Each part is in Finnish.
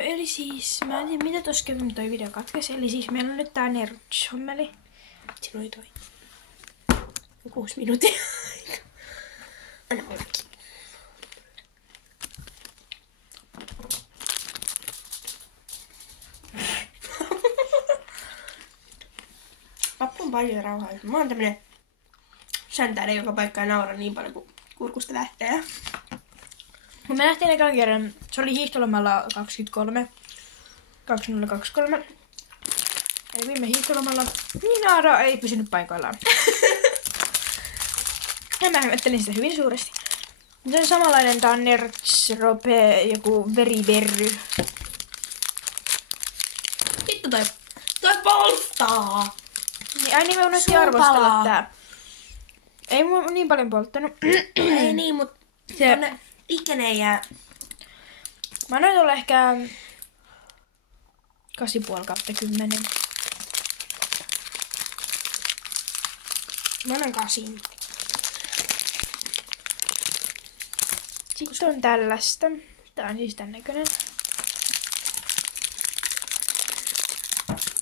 Eli siis, mä en tiedä mitä tossa kävi, mutta toi video katkesi. Eli siis meillä on nyt tää Nerds-hommeli. Siinä oli toi 6 minuuttia. Anna mullekin. Pappu on paljon rauhallista. Mä oon tämmönen säntäinen, joka paikkaan nauraa niin paljon, kun kurkusta lähtee. Kun me lähtiin ekan kerran, se oli hiihtolomalla 2023. Eli viime hiihtolomalla, niin Naara ei pysynyt paikoillaan. Ja mä hämmättelin sitä hyvin suuresti. Se on samanlainen, tää on Nerds, Rope, joku veriverry. Vittu toi polttaa! Niin me unohti arvostella tää. Ei mua niin paljon polttanut. Ei niin, mut se ikinä ei jää. Mä annoin tuolle ehkä 8,5/10. Mä annan 8. Sitten on tällaista. Tää on siis tän näköinen.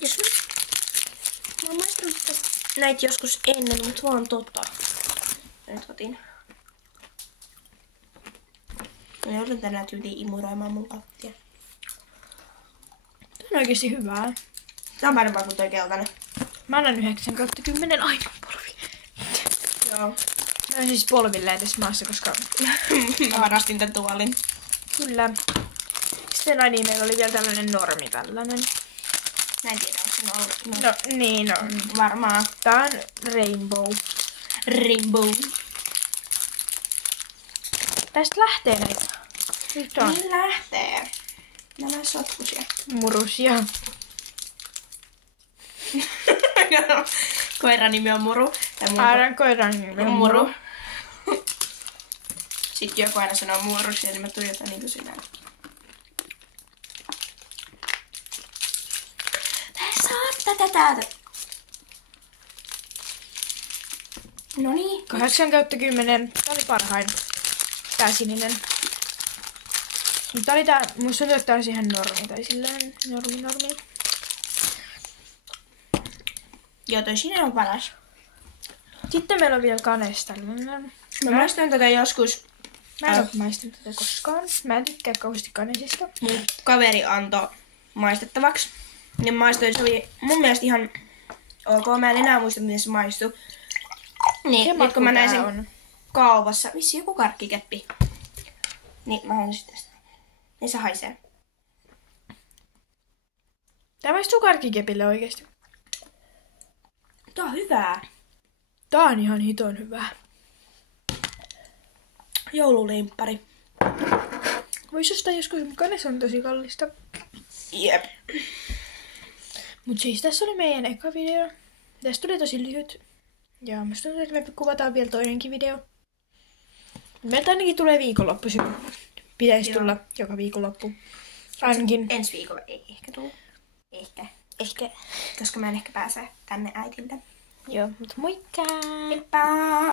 Jos mä oon maistanut näitä joskus ennen, mutta vaan nyt otin. Mä joudun tänään tyyliin imuroimaan mun kattia. Tää on oikeesti hyvää. Tää on parempaa kuin toi keltainen. Mä annan 9/10 aina polvi. Joo. Mä oon siis polvilleen tässä maassa, koska mä varastin tän tuolin. Kyllä. Sitten niin meillä oli vielä tällainen normi tällainen. Mä en tiedä, onko se ollut. No niin on. Varmaan. Tää on Rainbow. Tästä lähtee näitä. Nyt on. Niin lähtee. Nämä sotkusia. Murusia. Koiran nimi on Muru. Aivan koiran nimi on Muru. Sitten joku aina sanoo Murusia, niin mä tuijotan niinku sinä. Tätä. Noniin. 8/10. Tää oli parhain. Tää sininen. Tää oli tää, musta tuntuu, että tää olisi ihan normi tai silleen normi. Joo, toi sininen on paras. Sitten meillä on vielä kanes tällainen. Mä maistan tätä joskus. Mä en oo maistanut tätä koskaan. Mä en tykkää kauheasti kanesista. Mun kaveri antoi maistettavaksi. Ja maistoin, se oli mun mielestä ihan ok. Mä en enää muista, miten se maistui. Niin, nyt kun mä näin sen kaupassa. Vissi joku karkkikeppi. Niin, mä haluaisin tästä. Ja se haisee. Tää maistuu karkkikepille oikeesti. Tää on hyvää. Tää on ihan hiton hyvää. Joululimppari. Vois ostaa joskus, mukana se on tosi kallista. Jep. Mut siis tässä oli meidän eka video. Tästä tuli tosi lyhyt. Ja musta tuntuu, että me kuvataan vielä toinenkin video. Meiltä ainakin tulee viikonloppuisin. Pitäisi tulla joka viikonloppu. Ainakin. Ensi viikolla ei ehkä tule. Ehkä. Koska mä en ehkä pääse tänne äitille. Joo, mutta moikka! Heippa!